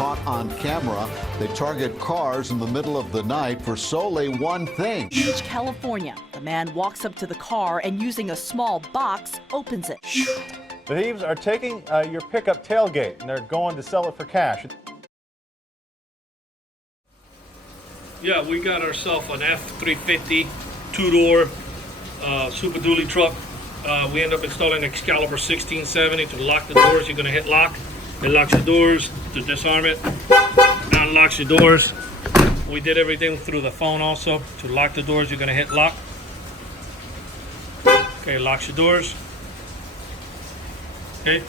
caught on camera. They target cars in the middle of the night for solely one thing. Beach, California. The man walks up to the car and using a small box, opens it. The thieves are taking your pickup tailgate and they're going to sell it for cash. Yeah, we got ourselves an F-350 two-door Super Dually truck. We end up installing Excalibur 1670 to lock the doors. You're gonna hit lock. It locks the doors. To disarm it, unlocks your doors. We did everything through the phone also. To lock the doors, you're gonna hit lock. Okay, locks your doors. Okay.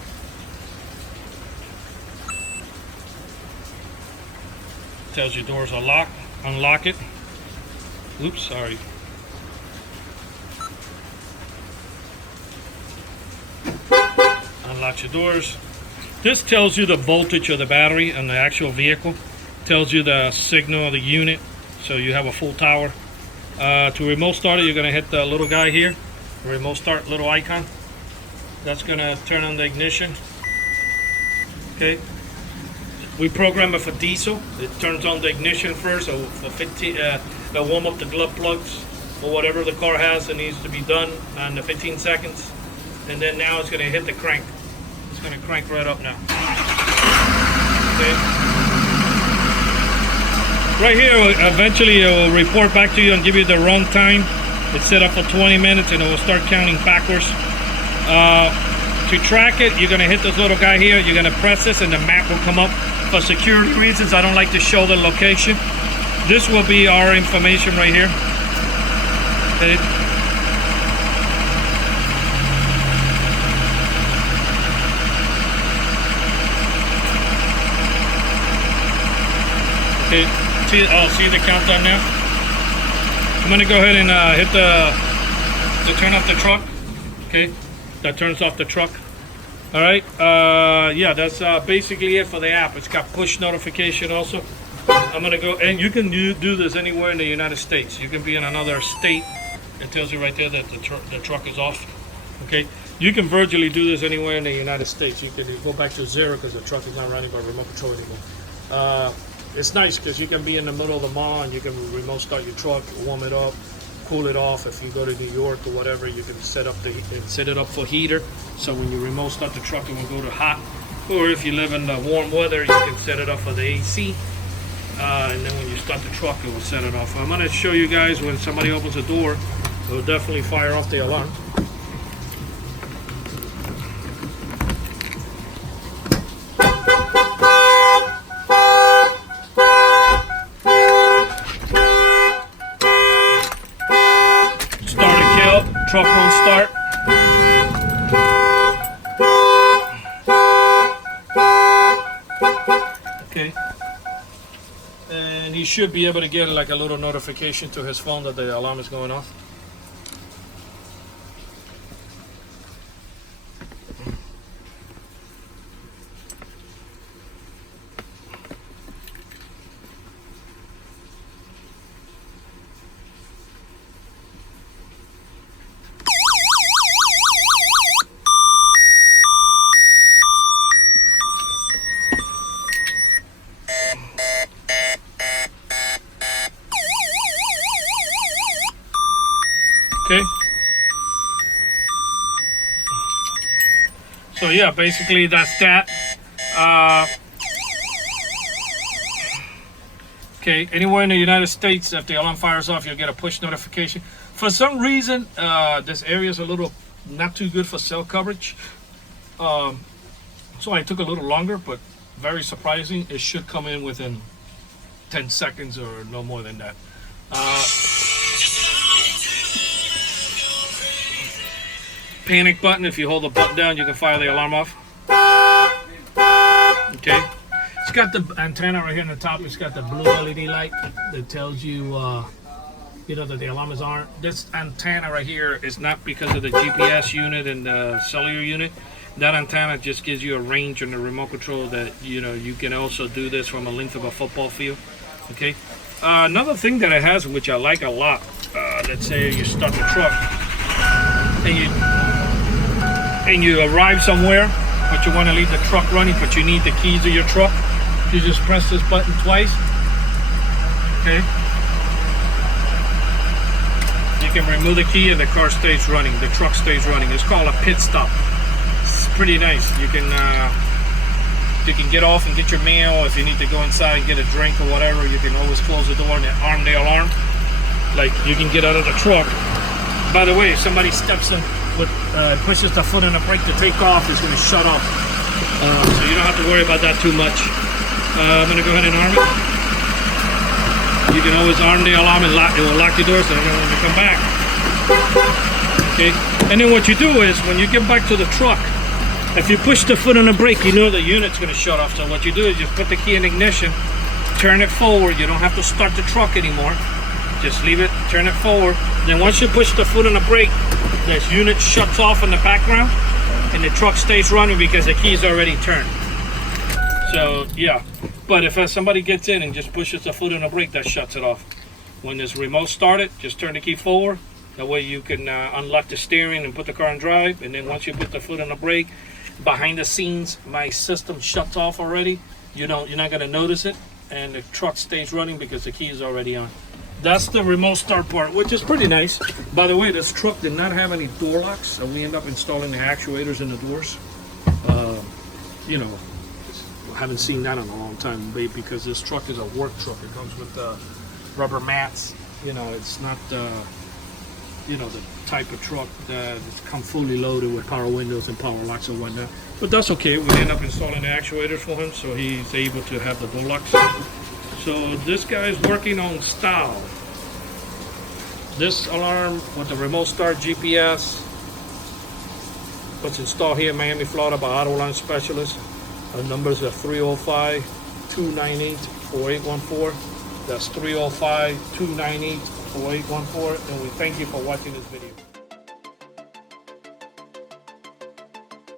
Tells you doors are locked. Unlock it. Oops, sorry. Unlocks your doors. This tells you the voltage of the battery and the actual vehicle. Tells you the signal of the unit, so you have a full tower. To remote start it, you're gonna hit the little guy here. Remote start, little icon. That's gonna turn on the ignition. Okay. We program it for diesel. It turns on the ignition first, so for 15, they'll warm up the glove plugs or whatever the car has that needs to be done in the 15 seconds. And then now it's gonna hit the crank. It's gonna crank right up now. Okay. Right here, eventually it will report back to you and give you the run time. It's set up for 20 minutes and it will start counting backwards. To track it, you're gonna hit this little guy here. You're gonna press this and the map will come up. For security reasons, I don't like to show the location. This will be our information right here. Okay. Okay, see the countdown now? I'm gonna go ahead and hit to turn off the truck. Okay, that turns off the truck. All right, yeah, that's basically it for the app. It's got push notification also. I'm gonna go, and you can do this anywhere in the United States. You can be in another state. It tells you right there that the truck is off. Okay, you can virtually do this anywhere in the United States. You can go back to zero because the truck is not running by remote control anymore. It's nice because you can be in the middle of the mall and you can remote start your truck, warm it up, cool it off. If you go to New York or whatever, you can set it up for heater. So when you remote start the truck, it will go to hot. Or if you live in the warm weather, you can set it up for the AC. And then when you start the truck, it will set it off. I'm going to show you guys when somebody opens the door, it will definitely fire off the alarm. Truck won't start. Okay. And he should be able to get like a little notification to his phone that the alarm is going off. Okay. So yeah, basically that's that. Okay, anywhere in the United States, if the alarm fires off, you'll get a push notification. For some reason, this area is a little not too good for cell coverage. So I took a little longer, but very surprising. It should come in within 10 seconds or no more than that. Panic button, if you hold the button down, you can fire the alarm off. Okay. It's got the antenna right here on the top. It's got the blue LED light that tells you, you know, that the alarm is on. This antenna right here is not because of the GPS unit and the cellular unit. That antenna just gives you a range on the remote control that, you know, you can also do this from a length of a football field. Okay. Another thing that it has, which I like a lot, let's say you start the truck and you arrive somewhere, but you want to leave the truck running, but you need the keys of your truck. You just press this button twice. Okay. You can remove the key and the car stays running. The truck stays running. It's called a pit stop. It's pretty nice. You can get off and get your meal. If you need to go inside and get a drink or whatever, you can always close the door and arm the alarm. Like you can get out of the truck. By the way, if somebody steps in with pushes the foot on the brake to take off, it's going to shut off. So you don't have to worry about that too much. I'm going to go ahead and arm it. You can always arm the alarm and it will lock your doors so when you come back. Okay. And then what you do is when you get back to the truck, if you push the foot on the brake, you know the unit's going to shut off. So what you do is just put the key in ignition, turn it forward. You don't have to start the truck anymore. Just leave it, turn it forward. Then once you push the foot on the brake, this unit shuts off in the background and the truck stays running because the key is already turned. So yeah, but if somebody gets in and just pushes the foot on the brake, that shuts it off. When this remote started, just turn the key forward. That way you can unlock the steering and put the car in drive. And then once you put the foot on the brake, behind the scenes, my system shuts off already. You're not gonna notice it, and the truck stays running because the key is already on. That's the remote start part, which is pretty nice. By the way, this truck did not have any door locks, so we end up installing the actuators in the doors. You know, I haven't seen that in a long time, because this truck is a work truck. It comes with rubber mats. You know, it's not you know, the type of truck that come fully loaded with power windows and power locks and whatnot. But that's okay. We end up installing the actuators for him, so he's able to have the door locks. So this guy's working on style. This alarm with the remote start GPS was installed here in Miami, Florida by Auto Line Specialists. Our numbers are 305-298-4814. That's 305-298-4814. And we thank you for watching this video.